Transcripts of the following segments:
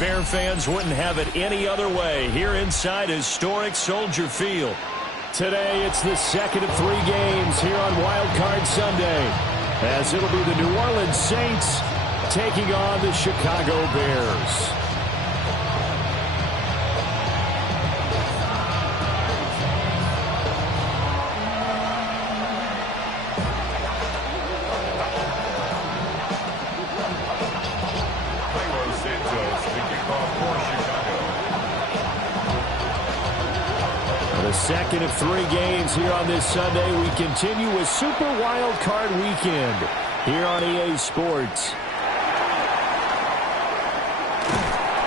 Bear fans wouldn't have it any other way here inside historic Soldier Field. Today, it's the second of 3 games here on Wild Card Sunday, as it'll be the New Orleans Saints taking on the Chicago Bears. The second of 3 games here on this Sunday. We continue with Super Wild Card Weekend here on EA Sports.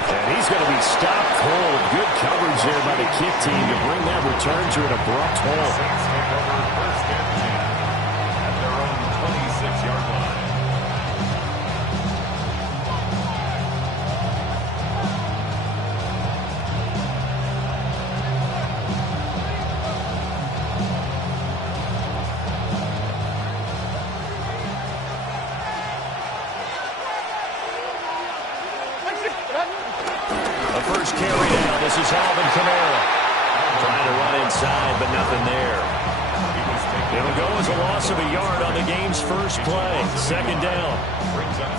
And he's going to be stopped cold. Good coverage there by the kick team to bring that return to an abrupt halt. At their own 26-yard line. First carry down. This is Alvin Kamara. Trying to run inside, but nothing there. It'll go as a loss of a yard on the game's first play. Second down.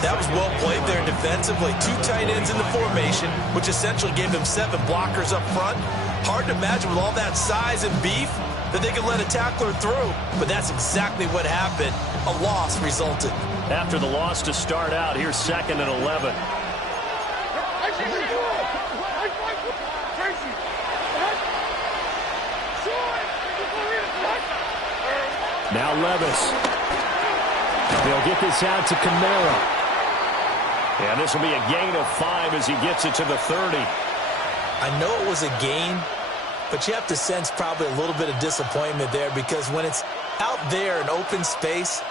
That was well played there defensively. 2 tight ends in the formation, which essentially gave them 7 blockers up front. Hard to imagine with all that size and beef that they could let a tackler through. But that's exactly what happened. A loss resulted. After the loss to start out, here's 2nd and 11. Now Levis. They'll get this out to Kamara. And this will be a gain of 5 as he gets it to the 30. I know it was a gain, but you have to sense probably a little bit of disappointment there, because when it's out there in open space,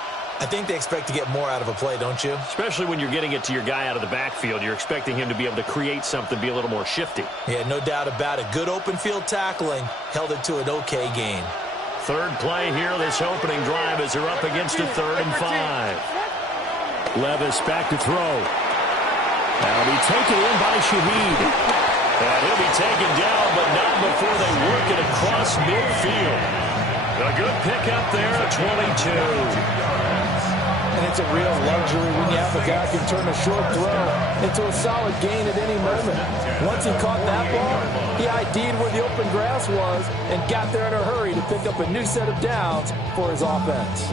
I think they expect to get more out of a play, don't you? Especially when you're getting it to your guy out of the backfield. You're expecting him to be able to create something, be a little more shifty. Yeah, no doubt about it. Good open field tackling held it to an okay gain. Third play here, this opening drive, as they're up against a 3rd and 5. Levis back to throw. That'll be taken in by Shaheed. And he'll be taken down, but not before they work it across midfield. A good pickup there at 22. And it's a real luxury when you have a guy who can turn a short throw into a solid gain at any moment. Once he caught that ball, he ID'd where the open grass was and got there in a hurry to pick up a new set of downs for his offense.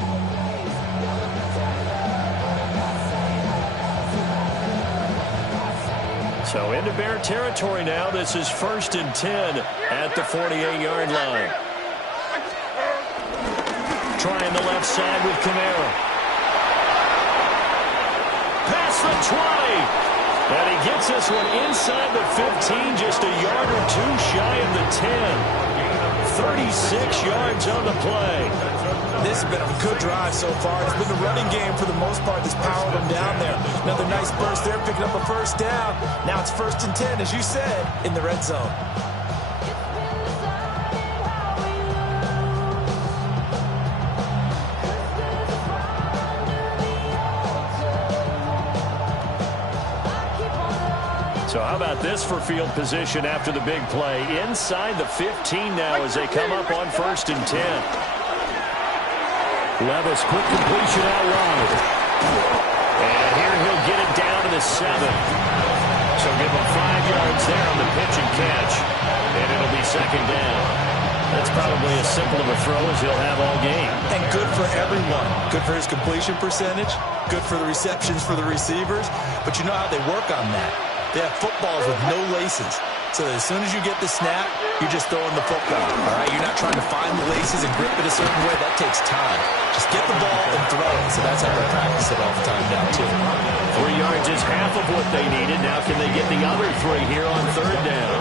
So into Bear territory now. This is 1st and 10 at the 48-yard line. Trying the left side with Kamara. Past the 20. And he gets this one inside the 15, just a yard or 2 shy of the 10. 36 yards on the play. This has been a good drive so far. It's been the running game for the most part that's powered them down there. Another nice burst there, picking up a first down. Now it's 1st and 10, as you said, in the red zone. So how about this for field position after the big play? Inside the 15 now as they come up on 1st and 10. Levis, quick completion out wide. And here he'll get it down to the 7. So give him 5 yards there on the pitch and catch. And it'll be 2nd down. That's probably as simple of a throw as he'll have all game. And good for everyone. Good for his completion percentage. Good for the receptions for the receivers. But you know how they work on that. They have footballs with no laces. So that as soon as you get the snap, you're just throwing the football. All right, you're not trying to find the laces and grip it a certain way. That takes time. Just get the ball and throw it. So that's how they practice it all the time now, too. 3 yards is half of what they needed. Now can they get the other 3 here on 3rd down?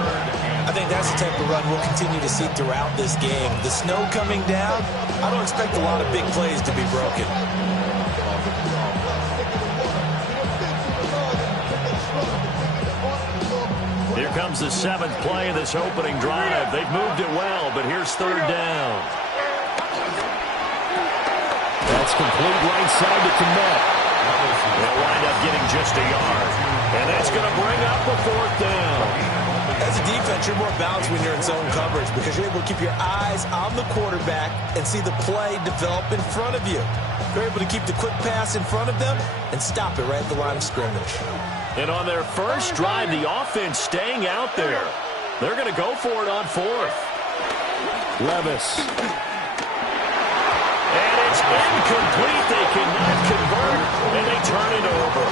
I think that's the type of run we'll continue to see throughout this game. The snow coming down, I don't expect a lot of big plays to be broken. Here comes the 7th play of this opening drive. They've moved it well, but here's 3rd down. That's complete right side to Kamara. They'll wind up getting just a yard. And that's going to bring up a 4th down. As a defense, you're more balanced when you're in zone coverage because you're able to keep your eyes on the quarterback and see the play develop in front of you. You're able to keep the quick pass in front of them and stop it right at the line of scrimmage. And on their first drive, the offense staying out there. They're going to go for it on 4th. Levis. And it's incomplete. They cannot convert, and they turn it over.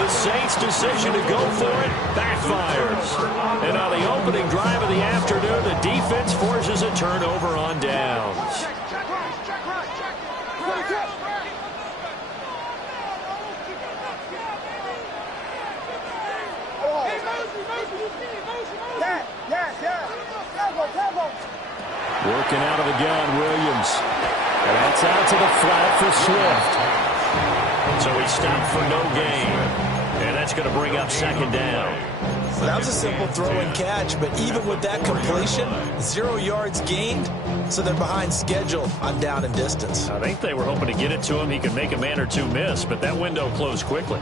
The Saints' decision to go for it backfires. And on the opening drive of the afternoon, the defense forces a turnover on downs. Working out of the gun, Williams. And that's out to the flat for Swift. So he stopped for no gain. And that's going to bring up 2nd down. So that was a simple throw and catch, but even with that completion, 0 yards gained, so they're behind schedule on down and distance. I think they were hoping to get it to him. He could make a man or two miss, but that window closed quickly.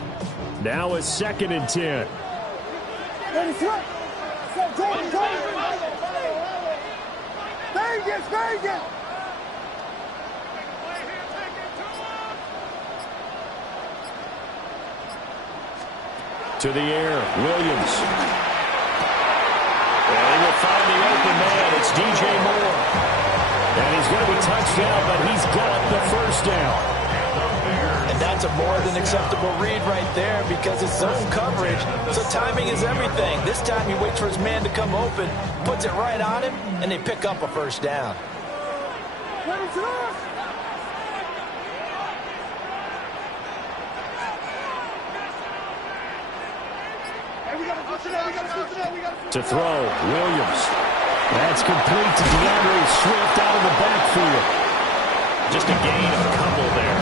Now a 2nd and 10. Vegas! To the air, Williams. And he will find the open man. It's DJ Moore. And he's going to be touched down, but he's got the 1st down. And that's a more than acceptable read right there because it's zone coverage, so timing is everything. This time he waits for his man to come open, puts it right on him, and they pick up a 1st down. To throw, Williams. That's complete to DeAndre Swift out of the backfield. Just a gain of a couple there.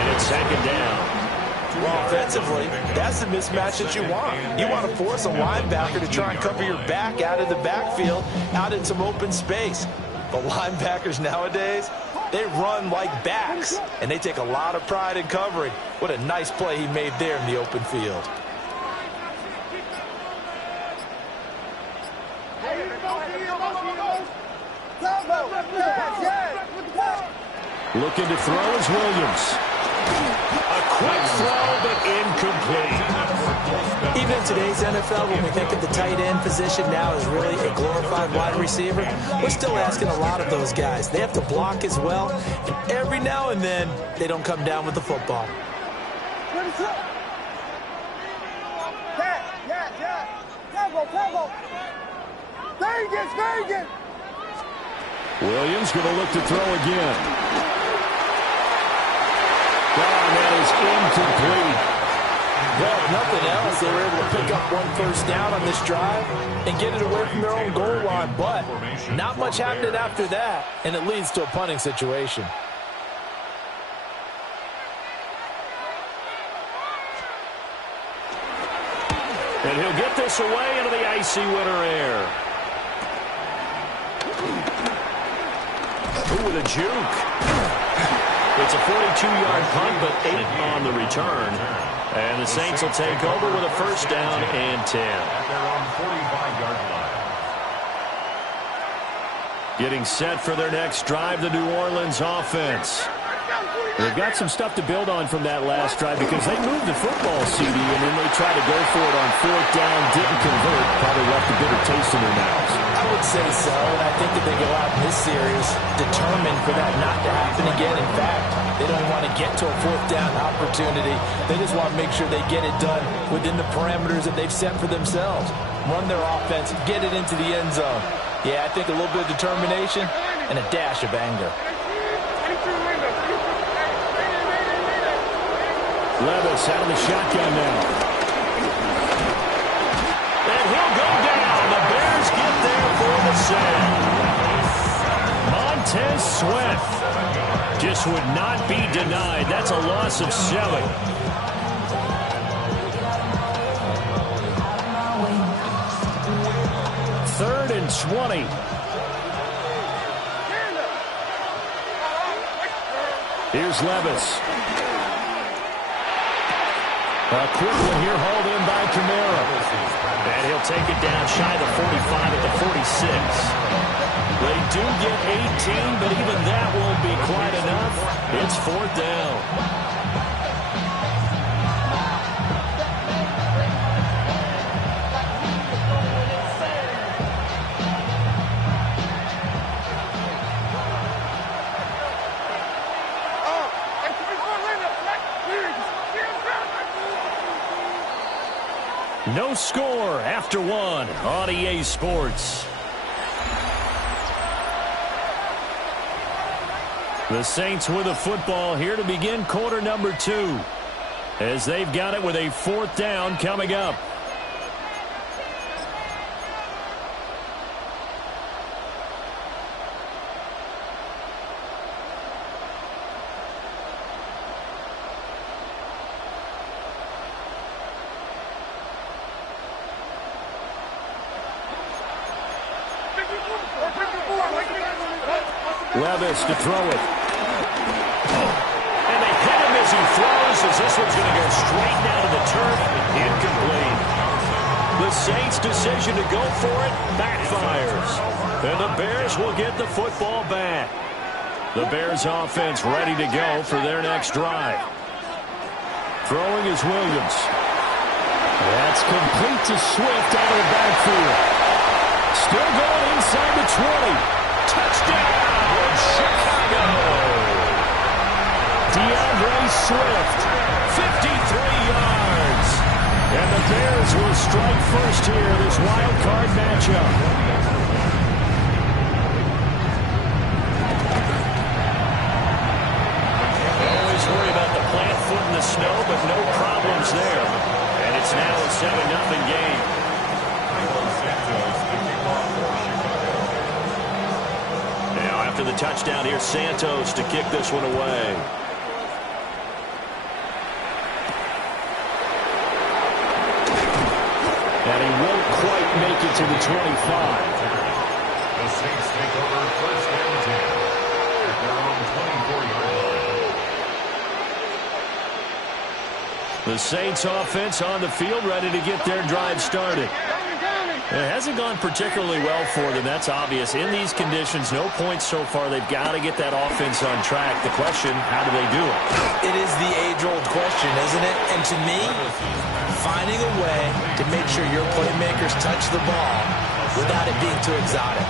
And it's 2nd down. Well, offensively, that's the mismatch that you want. You want to force a linebacker to try and cover your back out of the backfield, out in some open space. But linebackers nowadays, they run like backs, and they take a lot of pride in covering. What a nice play he made there in the open field. Looking to throw is Williams. A quick throw, but incomplete. Even in today's NFL, when we think of the tight end position now as really a glorified wide receiver, we're still asking a lot of those guys. They have to block as well, and every now and then, they don't come down with the football. Vegas! Williams going to look to throw again. And that is incomplete. Well, if nothing else, they were able to pick up 1 1st down on this drive and get it away from their own goal line. But not much happened after that, and it leads to a punting situation. And he'll get this away into the icy winter air. Ooh, with a juke. It's a 42-yard punt, but 8 on the return. And the Saints will take over with a 1st down and 10. At their own 45-yard line. Getting set for their next drive, the New Orleans offense. They've got some stuff to build on from that last drive because they moved the football, CD, and then they tried to go for it on 4th down, didn't convert, probably left a bitter taste in their mouths. I would say so, and I think that they go out in this series determined for that not to happen again. In fact, they don't want to get to a 4th down opportunity. They just want to make sure they get it done within the parameters that they've set for themselves. Run their offense, get it into the end zone. Yeah, I think a little bit of determination and a dash of anger. Levis out of the shotgun now. And he'll go down. The Bears get there for the save. Montez Swift just would not be denied. That's a loss of 7. Third and 20. Here's Levis. A quick one here, hauled in by Kamara. And he'll take it down shy of the 45 at the 46. They do get 18, but even that won't be quite enough. It's 4th down. No score after 1 on EA Sports. The Saints with a football here to begin quarter number 2, as they've got it with a 4th down coming up. Levis to throw it. And they hit him as he throws, as this one's going to go straight down to the turf. Incomplete. The Saints' decision to go for it backfires. And the Bears will get the football back. The Bears offense ready to go for their next drive. Throwing is Williams. That's complete to Swift out of the backfield. Still going inside the 20. Touchdown, Chicago! DeAndre Swift, 53 yards. And the Bears will strike first here, this wild card matchup. Always worry about the plant foot in the snow, but no problems there. And it's now a 7-0 game. After the touchdown, here's Santos to kick this one away. And he won't quite make it to the 25. The Saints take over 1st and 10 at their own 24-yard line. The Saints offense on the field, ready to get their drive started. It hasn't gone particularly well for them, that's obvious. In these conditions, no points so far. They've got to get that offense on track. The question, how do they do it? It is the age-old question, isn't it? And to me, finding a way to make sure your playmakers touch the ball without it being too exotic.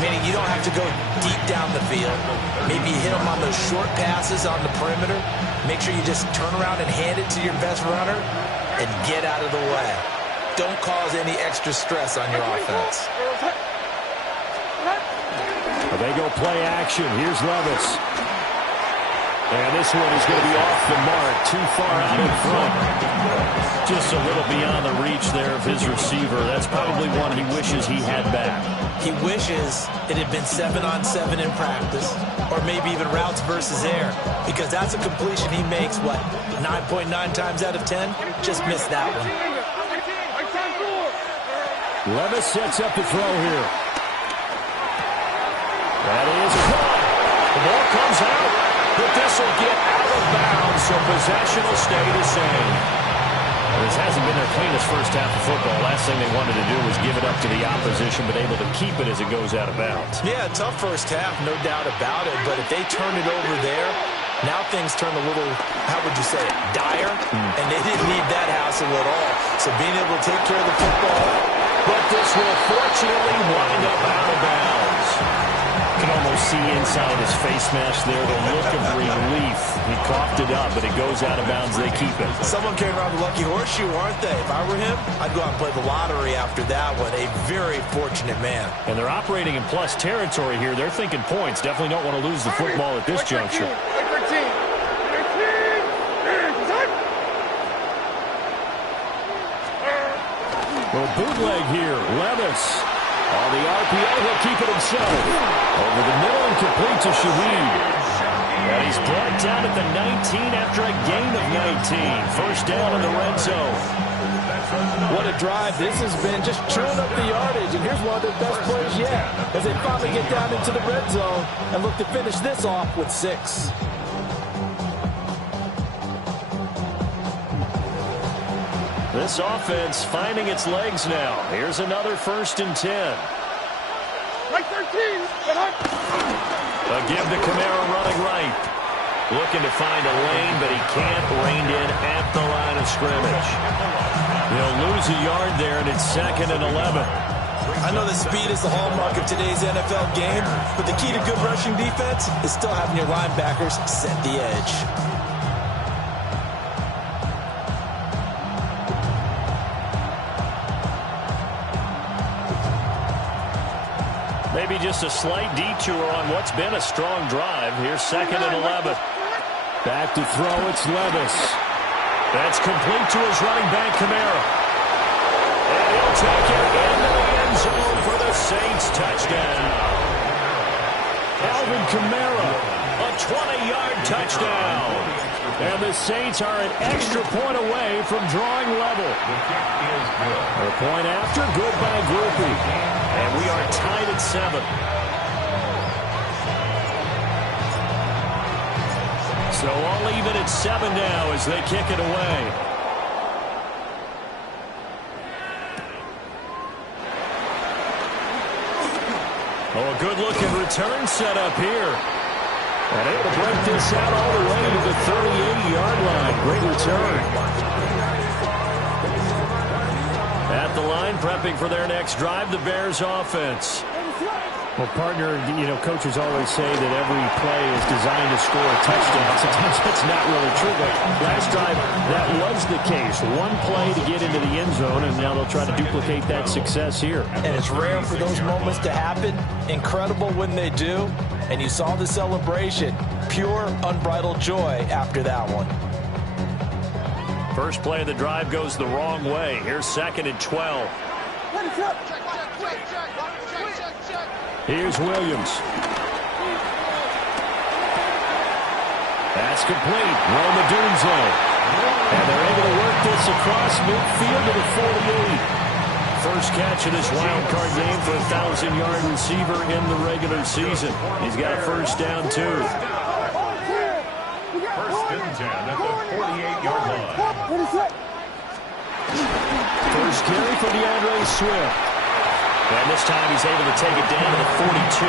Meaning you don't have to go deep down the field. Maybe hit them on those short passes on the perimeter. Make sure you just turn around and hand it to your best runner and get out of the way. Don't cause any extra stress on your offense. They go play action. Here's Levis. And this one is going to be off the mark. Too far out in front. Just a little beyond the reach there of his receiver. That's probably one he wishes he had back. He wishes it had been 7-on-7 in practice, or maybe even routes versus air, because that's a completion he makes, 9.9 times out of 10? Just missed that one. Levis sets up the throw here. That is caught. The ball comes out, but this will get out of bounds, so possession will stay the same. This hasn't been their cleanest first half of football. Last thing they wanted to do was give it up to the opposition, but able to keep it as it goes out of bounds. Yeah, tough first half, no doubt about it, but if they turn it over there, now things turn a little, how would you say it, dire, and they didn't need that hassle at all. So being able to take care of the football, but this will fortunately wind up out of bounds. You can almost see inside his face mask there the look of relief. He coughed it up, but it goes out of bounds. They keep it. Someone came around the lucky horseshoe, aren't they? If I were him, I'd go out and play the lottery after that one. A very fortunate man. And they're operating in plus territory here. They're thinking points. Definitely don't want to lose the football at this juncture. Well, bootleg here. Levis. On the RPO, he'll keep it himself. Over the middle and complete to Shaheed. And he's brought down at the 19 after a gain of 19. First down in the red zone. What a drive this has been. Just chewing up the yardage. And here's one of their best plays yet, as they finally get down into the red zone and look to finish this off with 6. This offense finding its legs now. Here's another 1st and 10. Right 13. A give to Kamara running right. Looking to find a lane, but he can't. Reined in at the line of scrimmage. He'll lose a yard there, and it's 2nd and 11. I know that speed is the hallmark of today's NFL game, but the key to good rushing defense is still having your linebackers set the edge. Maybe just a slight detour on what's been a strong drive. Here's 2nd and 11. Back to throw, it's Levis. That's complete to his running back, Kamara. And he'll take it into the end zone for the Saints touchdown. Alvin Kamara, a 20-yard touchdown. And the Saints are an extra point away from drawing level. A point after, good by Groupie. And we are tied at 7. So all even at 7 now as they kick it away. Oh, a good-looking return set up here. And able to break this out all the way to the 38-yard line. Great return. At the line, prepping for their next drive, the Bears offense. Well, partner, coaches always say that every play is designed to score a touchdown. Sometimes that's not really true, but last drive, that was the case. One play to get into the end zone, and now they'll try to duplicate that success here. And it's rare for those moments to happen. Incredible when they do. And you saw the celebration. Pure, unbridled joy after that one. First play of the drive goes the wrong way. Here's 2nd and 12. Here's Williams. That's complete. Roma Dunze. And they're able to work this across midfield to the 48. First catch of this wild card game for a 1,000-yard receiver in the regular season. He's got a first down, too. 1st and 10 at the 48-yard line. First carry for DeAndre Swift. And this time he's able to take it down to the 42.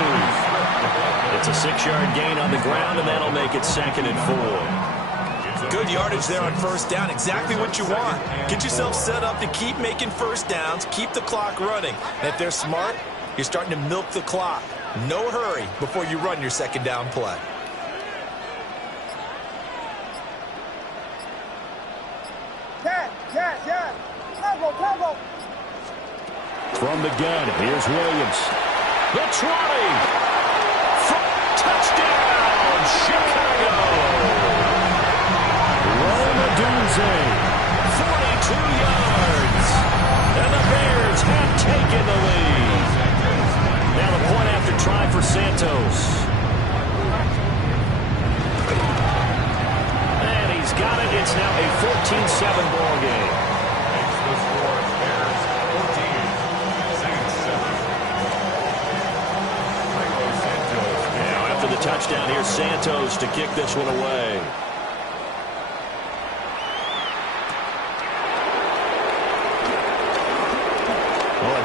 It's a 6-yard gain on the ground, and that'll make it 2nd and 4. Good yardage there on first down. Exactly what you want. Get yourself set up to keep making first downs, keep the clock running. And if they're smart, you're starting to milk the clock. No hurry before you run your second down play. Yes. Combo. From the gun, here's Williams. The 20. Touchdown, Chicago. Roma Dunze, 42 yards. And the Bears have taken the lead. Now the point after try for Santos. And he's got it. It's now a 14-7 ball game. Makes the score Bears 14, Saints 7. Now after the touchdown, here's Santos to kick this one away.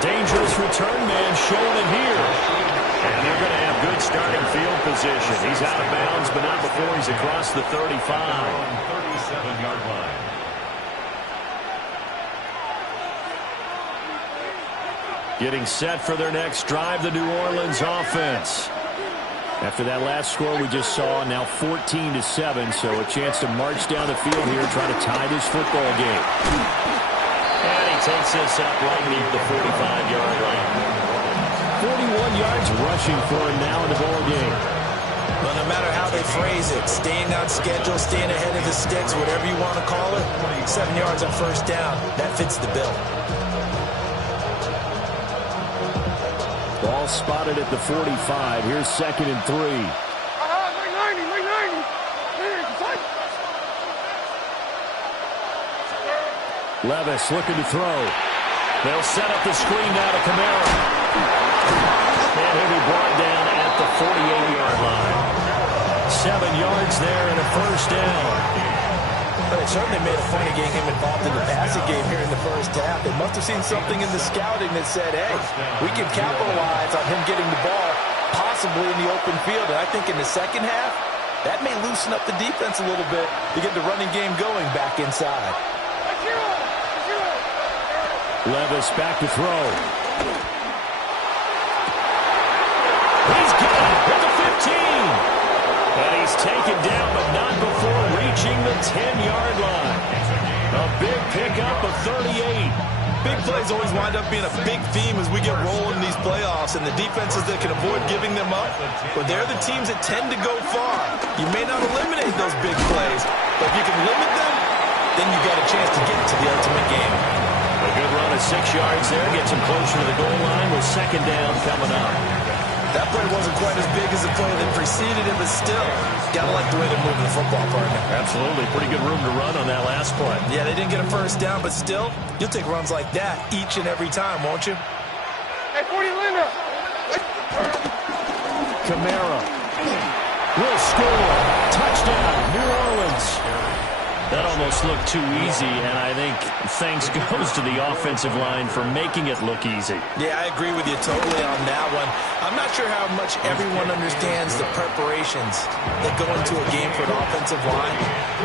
Dangerous return man showing it here. And they're going to have good starting field position. He's out of bounds, but not before he's across the 35. 37-yard line. Getting set for their next drive, the New Orleans offense. After that last score we just saw, now 14-7, so a chance to march down the field here and try to tie this football game. And he takes this up right near the 45-yard line. 41 yards rushing for him now in the ball game. Well, no matter how they phrase it, staying on schedule, staying ahead of the sticks, whatever you want to call it, 7 yards on first down, that fits the bill. Ball spotted at the 45. Here's 2nd and 3. Levis looking to throw. They'll set up the screen now to Kamara. And he'll be brought down at the 48-yard line. 7 yards there and a first down. But it certainly made a point of getting him involved in the passing game here in the first half. They must have seen something in the scouting that said, hey, we can capitalize on him getting the ball possibly in the open field. And I think in the second half, that may loosen up the defense a little bit to get the running game going back inside. Levis back to throw. He's got it at the 15. And he's taken down, but not before reaching the 10-yard line. A big pickup of 38. Big plays always wind up being a big theme as we get rolling in these playoffs, and the defenses that can avoid giving them up, but they're the teams that tend to go far. You may not eliminate those big plays, but if you can limit them, then you got a chance to get to the ultimate game. A good run of 6 yards there, gets him closer to the goal line with second down coming up. That play wasn't quite as big as the play that preceded it, but still, gotta like the way they're moving the football, partner. Absolutely. Pretty good room to run on that last play. Yeah, they didn't get a first down, but still, you'll take runs like that each and every time, won't you? Hey, 40 Linda. Kamara will score. Touchdown, New Orleans. That almost looked too easy, and I think thanks goes to the offensive line for making it look easy. Yeah, I agree with you totally on that one. I'm not sure how much everyone understands the preparations that go into a game for an offensive line,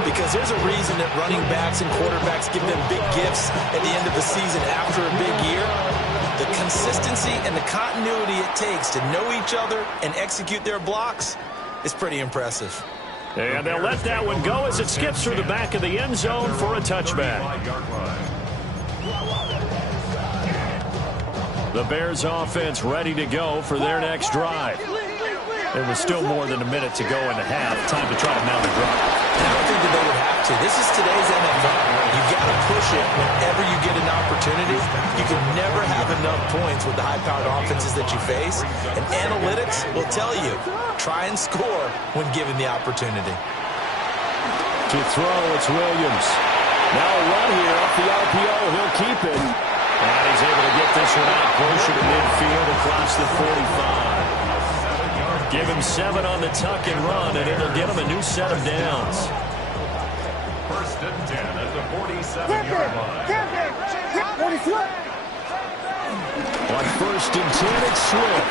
because there's a reason that running backs and quarterbacks give them big gifts at the end of the season after a big year. The consistency and the continuity it takes to know each other and execute their blocks is pretty impressive. And they'll let that one go as it skips through the back of the end zone for a touchback. The Bears offense ready to go for their next drive. There was still more than a minute to go in the half. Time to try to mount a drive. I don't think that they would have to. This is today's NFL. You got to push it whenever you get an opportunity. You can never have enough points with the high-powered offenses that you face. And analytics will tell you, try and score when given the opportunity. To throw, it's Williams. Now a run here off the RPO. He'll keep it. And he's able to get this one out closer to midfield across the 45. Give him 7 on the tuck and run, and it'll get him a new set of downs. First and 10 at the 47-yard line. 42. On first and 10, it's Swift.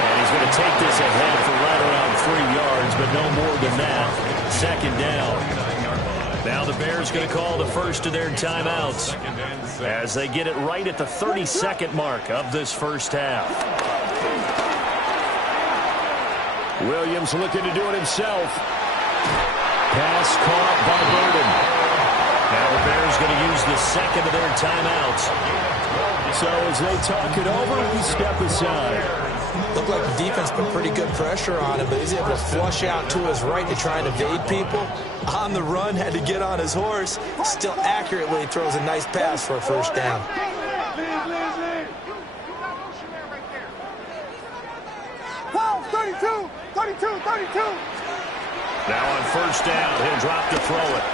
And he's going to take this ahead for right around 3 yards, but no more than that. Second down. Now the Bears going to call the first of their timeouts as they get it right at the 32nd mark of this first half. Williams looking to do it himself. Pass caught by Burden. Now the Bears going to use the second of their timeouts. So as they talk it over, we step aside. Looked like the defense put pretty good pressure on him, but he's able to flush out to his right to try and evade people. On the run, had to get on his horse. Still accurately throws a nice pass for a first down. 32. Now on first down, he'll drop to throw it.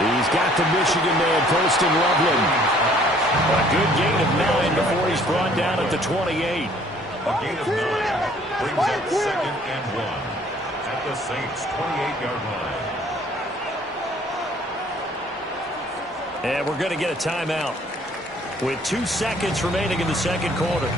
He's got the Michigan man posting Loveland. A good gain of 9 before he's brought down at the 28. A gain of 9 brings up 2nd and 1 at the Saints' 28-yard line. And we're going to get a timeout with 2 seconds remaining in the second quarter.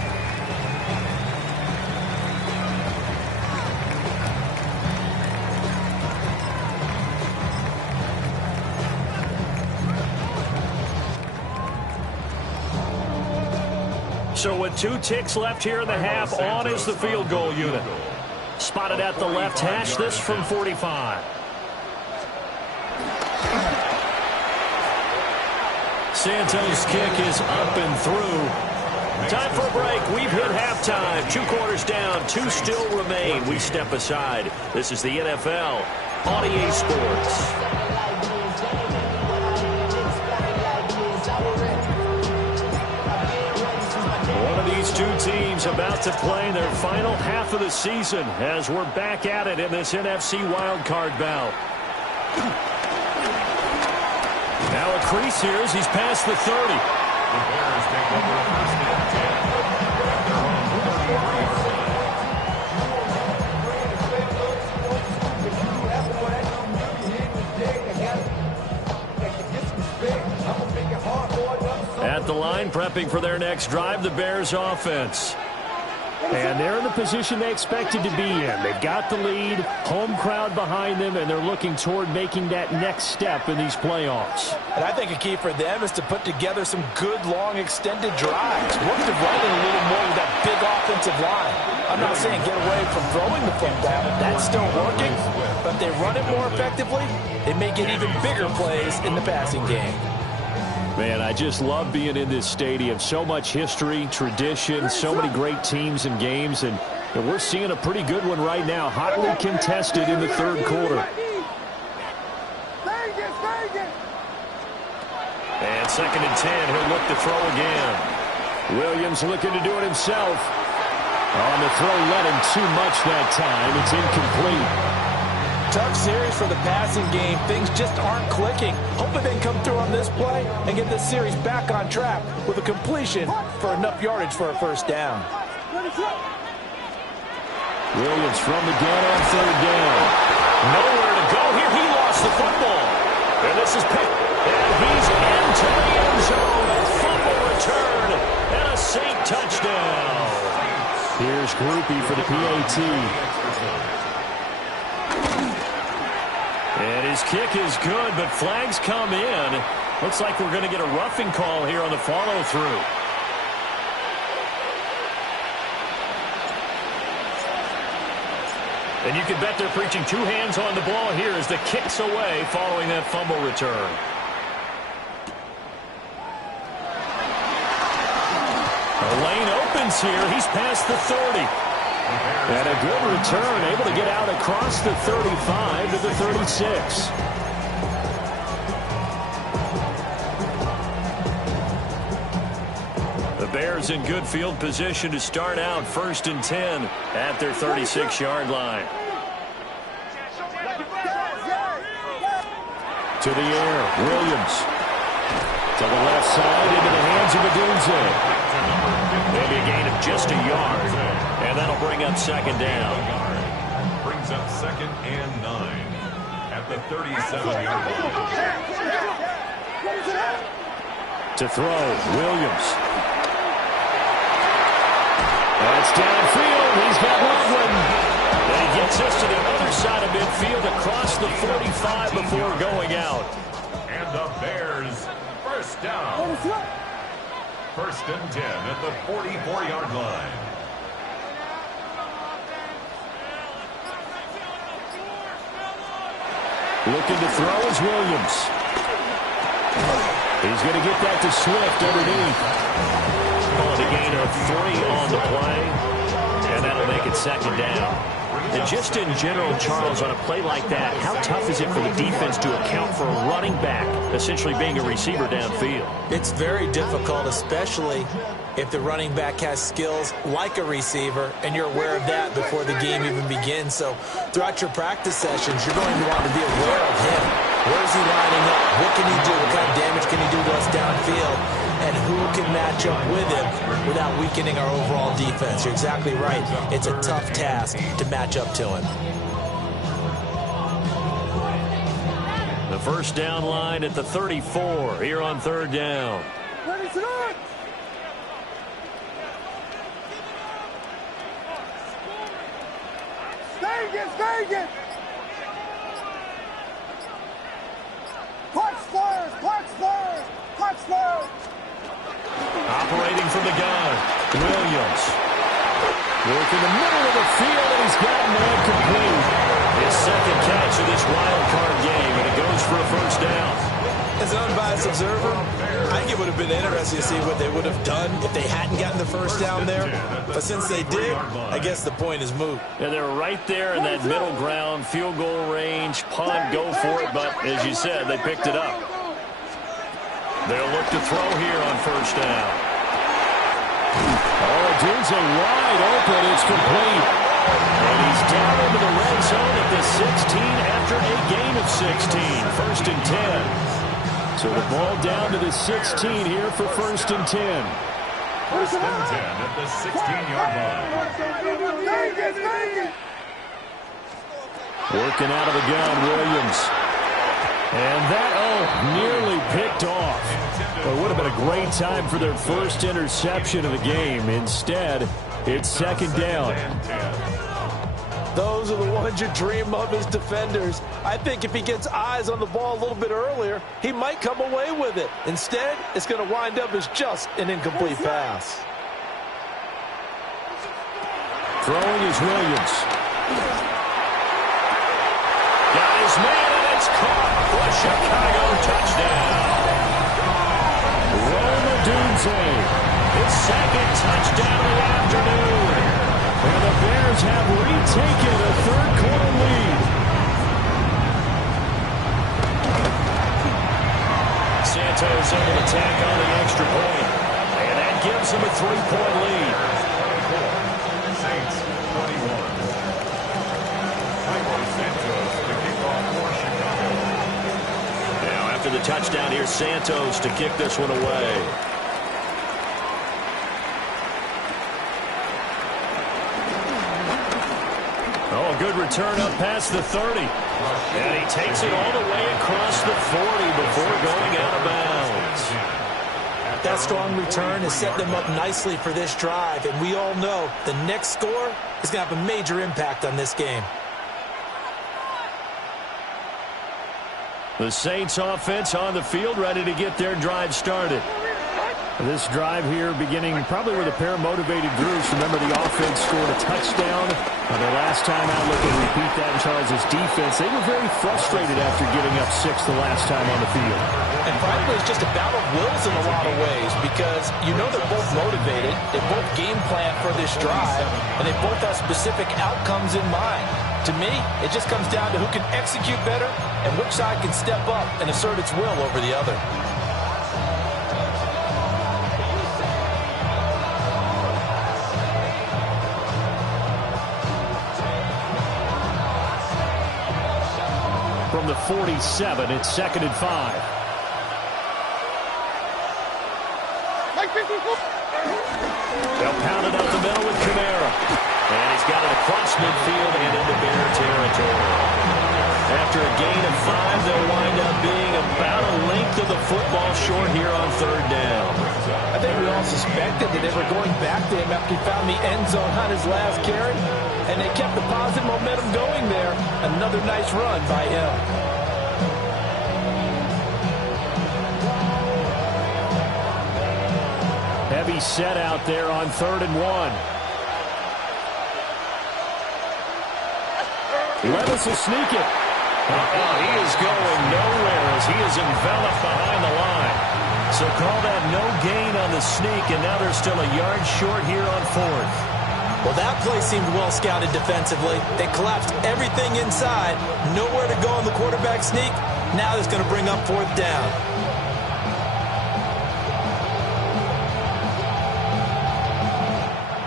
So with 2 ticks left here in the half, on is the field goal unit. Spotted at the left hash, this from 45. Santos' kick is up and through. Time for a break. We've hit halftime. 2 quarters down, 2 still remain. We step aside. This is the NFL on EA Sports. These 2 teams about to play their final half of the season as we're back at it in this NFC wildcard bout. Now a crease here as he's past the 30. The Bears take over first and 10 at their own 33-yard line. At the line, prepping for their next drive, the Bears offense. And they're in the position they expected to be in. They've got the lead, home crowd behind them, and they're looking toward making that next step in these playoffs. And I think a key for them is to put together some good, long, extended drives. Work the running a little more with that big offensive line. I'm not saying get away from throwing the football. That's still working. But if they run it more effectively, they may get even bigger plays in the passing game. Man, I just love being in this stadium. So much history, tradition, so many great teams and games, and we're seeing a pretty good one right now, hotly contested in the third quarter. And 2nd and 10, he'll look to throw again. Williams looking to do it himself. On the throw, led him too much that time. It's incomplete. Tough series for the passing game. Things just aren't clicking. Hopefully they can come through on this play and get this series back on track with a completion for enough yardage for a first down. Williams from the gun on 3rd down. Nowhere to go here. He lost the football. And this is picked. And he's into the end zone. Fumble return. And a Saint touchdown. Here's Groupie for the PAT. And his kick is good, but flags come in. Looks like we're going to get a roughing call here on the follow-through. And you can bet they're preaching 2 hands on the ball here as the kick's away following that fumble return. The lane opens here. He's past the 30. And a good return, able to get out across the 35 to the 36. The Bears in good field position to start out 1st and 10 at their 36-yard line. To the air, Williams. To the left side, into the hands of Adunze. Maybe a gain of just a yard. And that'll bring up 2nd down. Brings up 2nd and 9 at the 37-yard line. To throw, Williams. That's downfield. He's got Loveland. And he gets us to the other side of midfield across the 45 before going out. And the Bears, first down. 1st and 10 at the 44-yard line. Looking to throw is Williams. He's going to get that to Swift underneath. Oh, the gain of 3 on the play. And that'll make it 2nd down. And just in general, Charles, on a play like that, how tough is it for the defense to account for a running back essentially being a receiver downfield? It's very difficult, especially if the running back has skills like a receiver, and you're aware of that before the game even begins. So throughout your practice sessions, you're going to want to be aware of him. Where is he lining up? What can he do? What kind of damage can he do to us downfield? And who can match up with him without weakening our overall defense? You're exactly right. It's a tough task to match up to him. The first down line at the 34 here on 3rd down. Vegas! Punch first! Operating from the gun, Williams. Work in the middle of the field, and he's got man complete. His 2nd catch of this wild card game, and it goes for a first down. As an unbiased observer, I think it would have been interesting to see what they would have done if they hadn't gotten the first down there. But since they did, I guess the point is moot. And they're right there in that middle ground, field goal range, punt, go for it. But as you said, they picked it up. They'll look to throw here on first down. Oh, Adunze wide open. It's complete. And he's down into the red zone at the 16 after a gain of 16. 1st and 10. So the ball down to the 16 here for 1st and 10. 1st and 10 at the 16-yard line. Working out of the gun, Williams. And that, nearly picked off. Well, it would have been a great time for their first interception of the game. Instead, it's second down. Those are the ones you dream of as defenders. I think if he gets eyes on the ball a little bit earlier, he might come away with it. Instead, it's going to wind up as just an incomplete pass. Throwing is Williams. Got his man, and it's caught for a Chicago touchdown. Roma Dunze, his second touchdown of the afternoon. And the Bears have retaken a third-quarter lead. Santos able to tack on the extra point. And that gives him a 3-point lead. Saints 21. Santos to kick off for Chicago. Now after the touchdown, here's Santos to kick this one away. Oh, a good return up past the 30. And he takes it all the way across the 40 before going out of bounds. That strong return has set them up nicely for this drive, and we all know the next score is going to have a major impact on this game. The Saints offense on the field, ready to get their drive started. This drive here beginning probably with a pair of motivated groups. Remember, the offense scored a touchdown. Their last time out, look at repeat that in Charles' defense. They were very frustrated after giving up 6 the last time on the field. And frankly, it's just a battle of wills in a lot of ways because you know they're both motivated. They both game plan for this drive, and they both have specific outcomes in mind. To me, it just comes down to who can execute better and which side can step up and assert its will over the other. From the 47, it's 2nd and 5. They'll pound it up the middle with Kamara. And he's got it across midfield and into Bear territory. After a gain of 5, they'll wind up being about a length of the football short here on 3rd down. I think we all suspected that they were going back to him after he found the end zone on his last carry, and they kept the positive momentum going there. Another nice run by him. Heavy set out there on 3rd and 1. Levis will sneak it. He is going nowhere as he is enveloped behind the line. So call that no gain on the sneak, and now they're still a yard short here on 4th. Well, that play seemed well scouted defensively. They collapsed everything inside. Nowhere to go on the quarterback sneak. Now that's going to bring up 4th down.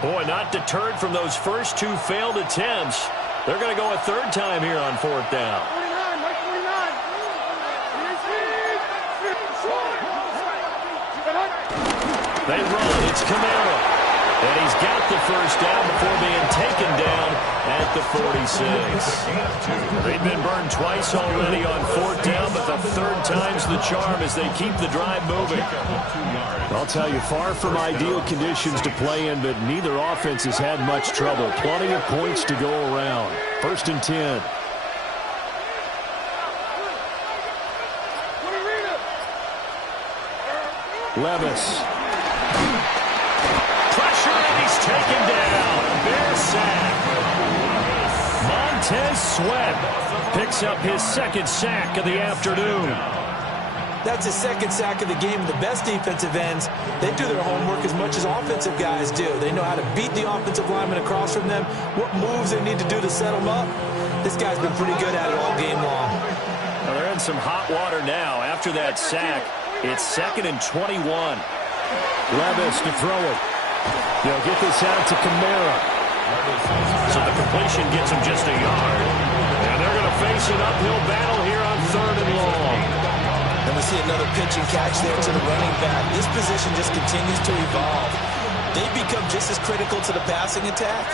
Boy, not deterred from those first 2 failed attempts. They're going to go a 3rd time here on 4th down. They run. It's Kamara. And he's got the first down before being taken down at the 46. They've been burned twice already on 4th down, but the 3rd time's the charm as they keep the drive moving. I'll tell you, far from ideal conditions to play in, but neither offense has had much trouble. Plenty of points to go around. 1st and 10. Levis. Pressure, and he's taken down. Bear sack. Montez Sweat picks up his 2nd sack of the afternoon. That's his 2nd sack of the game. The best defensive ends, they do their homework as much as offensive guys do. They know how to beat the offensive lineman across from them, what moves they need to do to set them up. This guy's been pretty good at it all game long. Well, they're in some hot water now. After that sack, it's 2nd and 21. Levis to throw it. They'll get this out to Kamara. So the completion gets him just a yard. And they're going to face an uphill battle here on 3rd and long. And we see another pitch and catch there to the running back. This position just continues to evolve. They become just as critical to the passing attack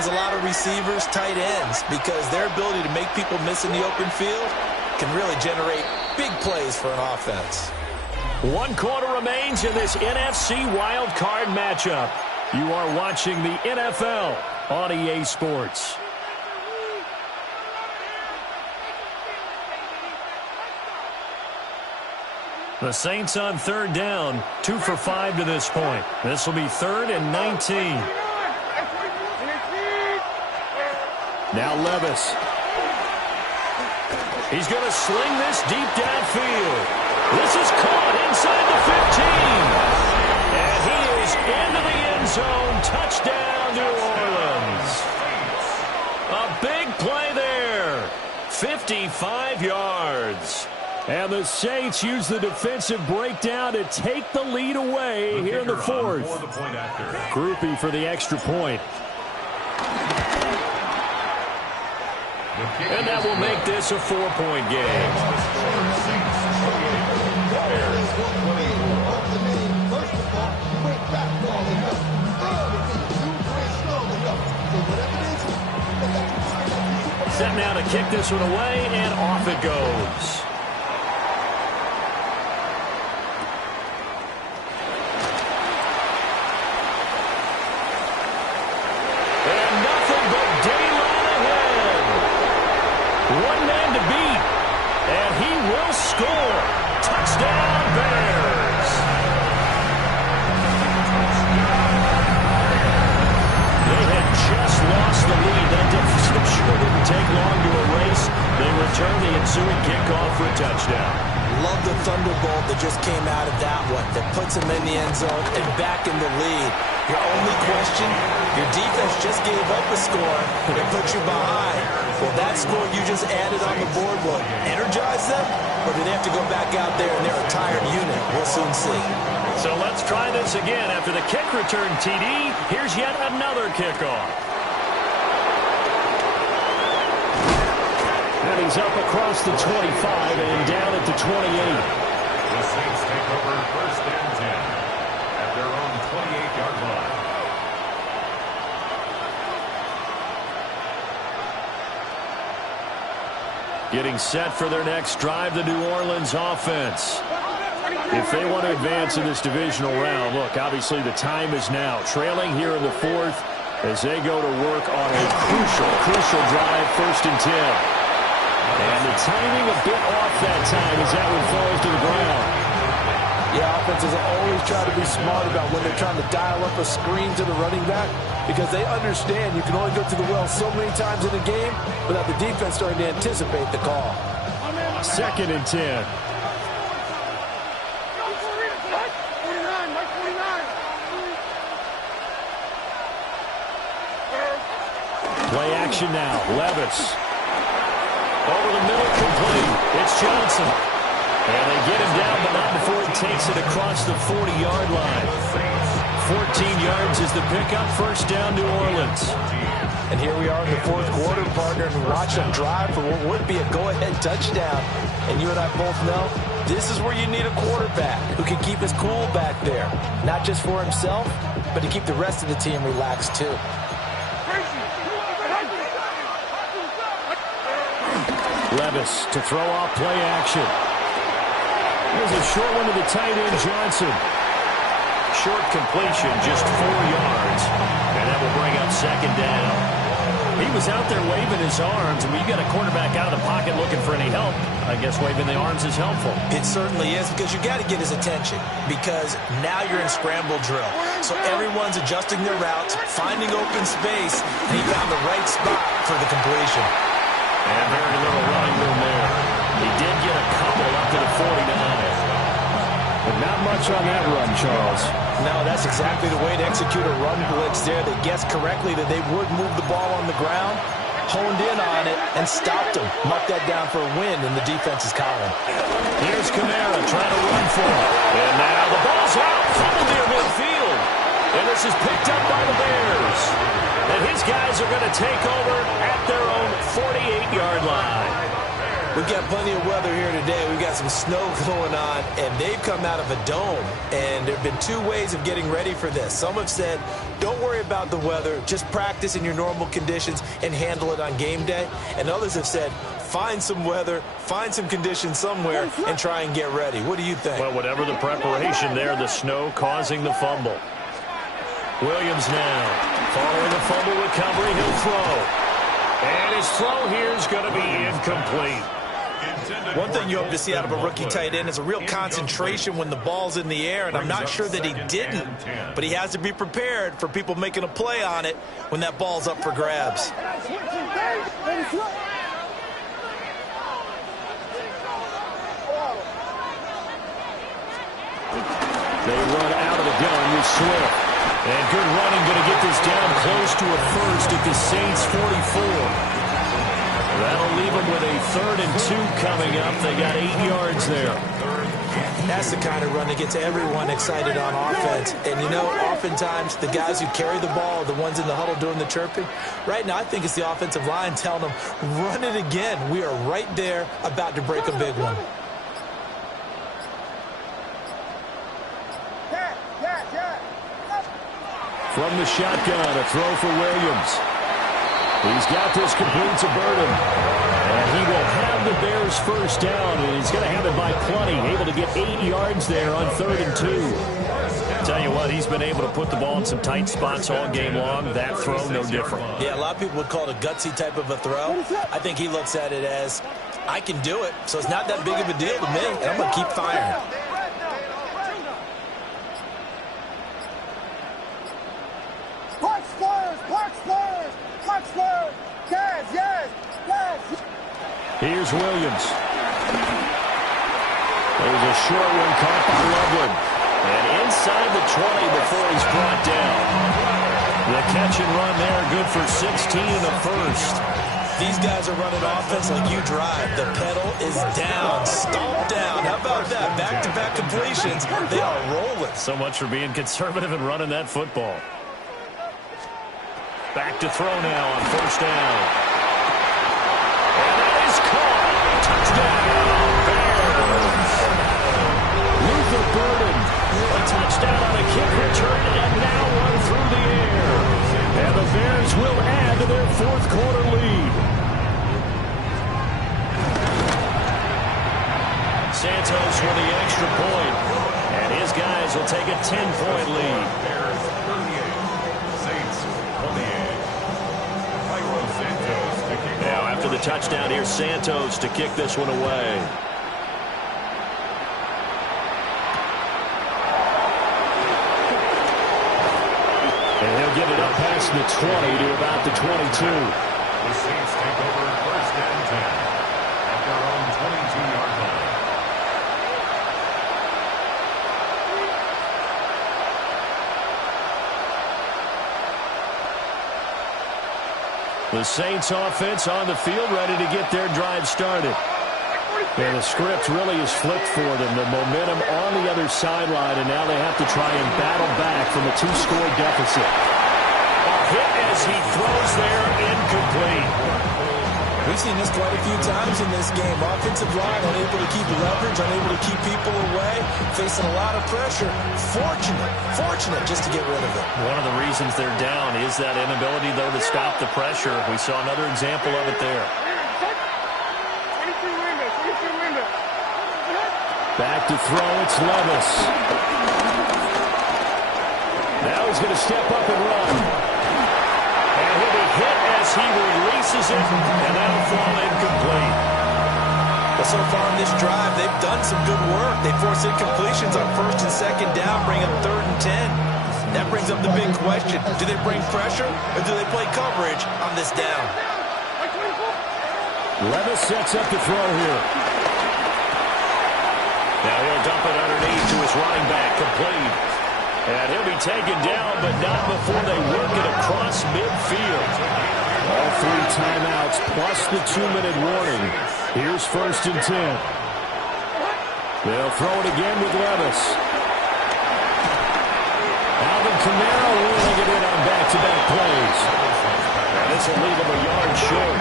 as a lot of receivers, tight ends, because their ability to make people miss in the open field can really generate big plays for an offense. 1 quarter remains in this NFC Wild Card matchup. You are watching the NFL on EA Sports. The Saints on 3rd down, 2 for 5 to this point. This will be 3rd and 19. Now Levis. He's going to sling this deep downfield. This is caught inside the 15. And he is into the end zone. Touchdown, New Orleans. A big play there. 55 yards. And the Saints use the defensive breakdown to take the lead away here in the 4th. Groupie for the extra point. And that will make this a 4-point game. Set now to kick this one away, and off it goes. Score. Touchdown, Bears. They had just lost the lead. That deficit sure didn't take long to erase. They return the ensuing kickoff for a touchdown. Love the thunderbolt that just came out of that one. That puts them in the end zone and back in the lead. Your only question, your defense just gave up a score and put you behind. Well, that score you just added on the board will energize them, or do they have to go back out there and they're a tired unit? We'll soon see. So let's try this again. After the kick return TD, here's yet another kickoff. And he's up across the 25 and down at the 28. The Saints take over 1st and 10 at their own 28-yard line. Getting set for their next drive, the New Orleans offense. If they want to advance in this divisional round, look, obviously the time is now. Trailing here in the 4th as they go to work on a crucial drive, 1st and 10. And the timing a bit off that time as that one falls to the ground. Yeah, offenses always try to be smart about when they're trying to dial up a screen to the running back because they understand you can only go to the well so many times in a game without the defense starting to anticipate the call. 2nd and 10. Play action now. Levis. Over the middle, complete. It's Johnson. And they get him down, but not before he takes it across the 40-yard line. 14 yards is the pickup. 1st down, New Orleans. And here we are in the 4th quarter, partner, and watch them drive for what would be a go-ahead touchdown. And you and I both know this is where you need a quarterback who can keep his cool back there. Not just for himself, but to keep the rest of the team relaxed, too. Levis to throw off play action. Here's a short one to the tight end, Johnson. Short completion, just 4 yards. And that will bring up 2nd down. He was out there waving his arms, and when you got a quarterback out of the pocket looking for any help, I guess waving the arms is helpful. It certainly is, because you got to get his attention, because now you're in scramble drill. So everyone's adjusting their routes, finding open space, and he found the right spot for the completion. And very little running room there. He did get a couple up to the 49. But not much on that run, Charles. No, that's exactly the way to execute a run blitz there. They guessed correctly that they would move the ball on the ground, honed in on it, and stopped them. Marked that down for a win in the defense's column. Here's Kamara trying to run for it. And now the ball's out, fumbled near midfield. And this is picked up by the Bears. And his guys are going to take over at their own 48-yard line. We've got plenty of weather here today. We've got some snow going on, and they've come out of a dome. And there have been two ways of getting ready for this. Some have said, don't worry about the weather. Just practice in your normal conditions and handle it on game day. And others have said, find some weather, find some conditions somewhere, and try and get ready. What do you think? Well, whatever the preparation there, the snow causing the fumble. Williams now, following a fumble recovery, he'll throw. And his throw here is going to be incomplete. One thing you hope to see out of a rookie tight end is a real concentration when the ball's in the air, and I'm not sure that he didn't, but he has to be prepared for people making a play on it when that ball's up for grabs. They run out of the gun with Swift. And good running, going to get this down close to a first at the Saints' 44. That'll leave them with a 3rd and 2 coming up. They got 8 yards there. That's the kind of run that gets everyone excited on offense. And, you know, oftentimes the guys who carry the ball are the ones in the huddle doing the chirping. Right now, I think it's the offensive line telling them, run it again. We are right there about to break a big one. From the shotgun, a throw for Williams. He's got this complete to Burden. And he will have the Bears first down, and he's going to have it by plenty. Able to get 8 yards there on 3rd and 2. Tell you what, he's been able to put the ball in some tight spots all game long. That throw, no different. Yeah, a lot of people would call it a gutsy type of a throw. I think he looks at it as, I can do it, so it's not that big of a deal to me, and I'm going to keep firing. Here's Williams. There's a short one caught by Loveland. And inside the 20 before he's brought down. The catch and run there, good for 16 and a first. These guys are running offense like you drive. The pedal is down, stomped down. How about that? Back-to-back completions. They are rolling. So much for being conservative and running that football. Back to throw now on 1st down. And that is caught. Touchdown, Bears. Luther Burden, a touchdown on a kick return, and now one through the air. And the Bears will add to their 4th quarter lead. Santos with the extra point, and his guys will take a 10-point lead. Bears 38, Saints 28. Now after the touchdown, here's Santos to kick this one away. And he'll get it up past the 20 to about the 22. The Saints take over 1st and 10 at their own 22-yard line. The Saints offense on the field, ready to get their drive started. And the script really is flipped for them. The momentum on the other sideline, and now they have to try and battle back from a 2-score deficit. A hit as he throws there, incomplete. We've seen this quite a few times in this game. Offensive line unable to keep leverage, unable to keep people away, facing a lot of pressure. Fortunate just to get rid of it. One of the reasons they're down is that inability, though, to stop the pressure. We saw another example of it there. Back to throw, it's Levis. Now he's going to step up and run. And he'll be hit as he releases it, and that'll fall incomplete. Well, so far in this drive, they've done some good work. They force incompletions on 1st and 2nd down, bring up 3rd and 10. That brings up the big question. Do they bring pressure, or do they play coverage on this down? Levis sets up the throw here. Now he'll dump it underneath to his running back, complete. And he'll be taken down, but not before they work it across midfield. All 3 timeouts plus the 2-minute warning. Here's 1st and 10. They'll throw it again with Levis. Alvin Kamara wheeling it in on back-to-back plays. And This will leave him a yard short.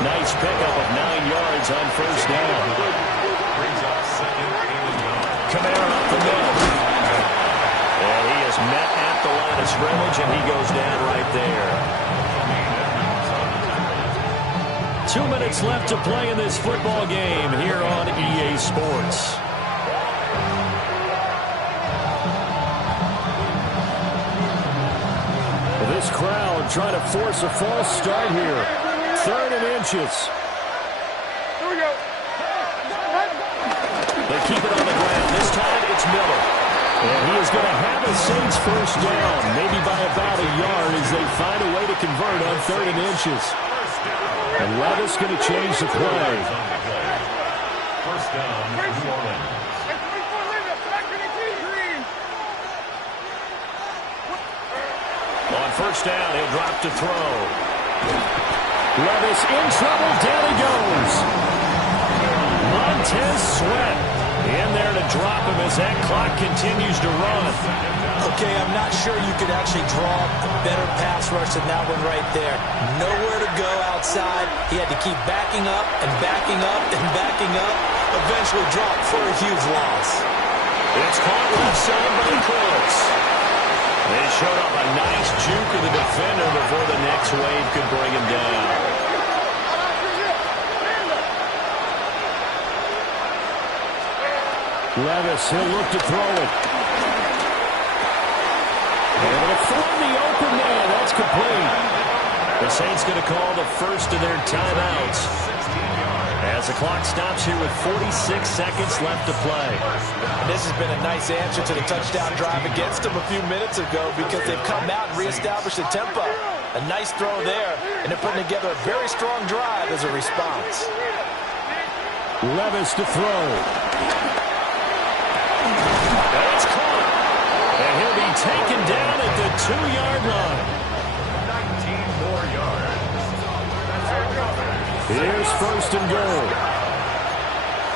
Nice pickup of 9 yards on first down. Kamara up the middle. And he is met at the line of scrimmage, and he goes down right there. 2 minutes left to play in this football game here on EA Sports. This crowd trying to force a false start here. 3rd and inches. Here we go. They keep it on the ground. This time it's Miller. And he is going to have a Saints first down, maybe by about a yard as they find a way to convert on 3rd and inches. And Levis going to change the play. First down, New Orleans. On first down, he'll drop to throw. Levis in trouble. Down he goes. Montez Sweat in there to drop him as that clock continues to run. Okay, I'm not sure you could actually draw a better pass rush than that one right there. Nowhere to go outside. He had to keep backing up and backing up and backing up. Eventually dropped for a huge loss. It's caught left side by Cooks. They showed up a nice juke of the defender before the next wave could bring him down. Levis, he'll look to throw it. Able to find the open man. That's complete. The Saints going to call the first of their timeouts as the clock stops here with 46 seconds left to play. And this has been a nice answer to the touchdown drive against them a few minutes ago because they've come out and reestablished the tempo. A nice throw there, and they're putting together a very strong drive as a response. Levis to throw. That's caught. And he'll be taken down at the 2-yard line. 19 more yards. Here's first and goal.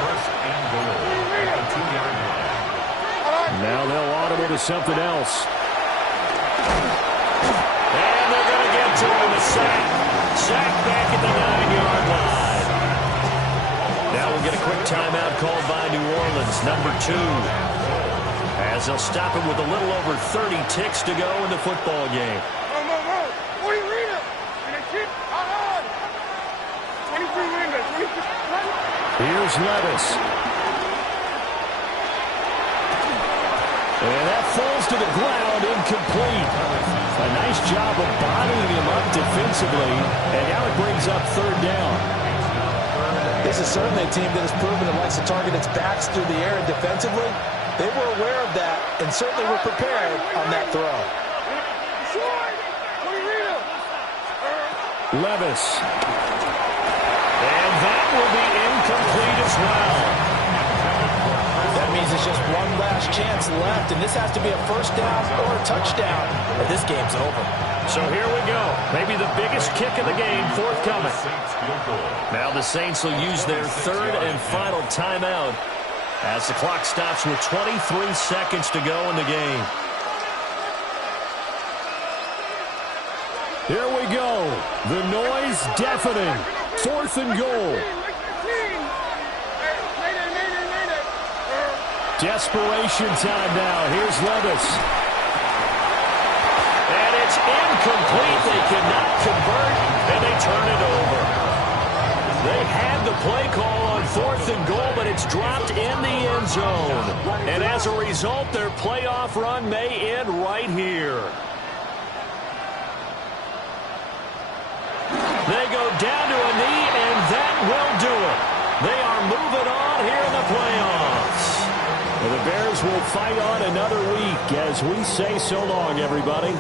First and goal at the 2-yard line. Now they'll audible to something else. And they're going to get to him. A sack. Sack back at the 9-yard line. Now we'll get a quick timeout called by New Orleans, number 2. As they'll stop him with a little over 30 ticks to go in the football game. Here's Levis. And that falls to the ground, incomplete. A nice job of bottling him up defensively. And now it brings up 3rd down. This is certainly a team that has proven it likes to target its backs through the air and defensively. They were aware of that and certainly were prepared on that throw. Levis. And that will be incomplete as well. That means it's just one last chance left, and this has to be a first down or a touchdown, or this game's over. So here we go. Maybe the biggest kick of the game forthcoming. Now the Saints will use their 3rd and final timeout as the clock stops with 23 seconds to go in the game. Here we go. The noise deafening. 4th and goal. Desperation time now. Here's Levis. And it's incomplete. They cannot convert, and they turn it over. They had the play call on 4th and goal, but it's dropped in the end zone. And as a result, their playoff run may end right here. They go down to a knee, and that will do it. They are moving on here in the playoffs. And the Bears will fight on another week as we say so long, everybody.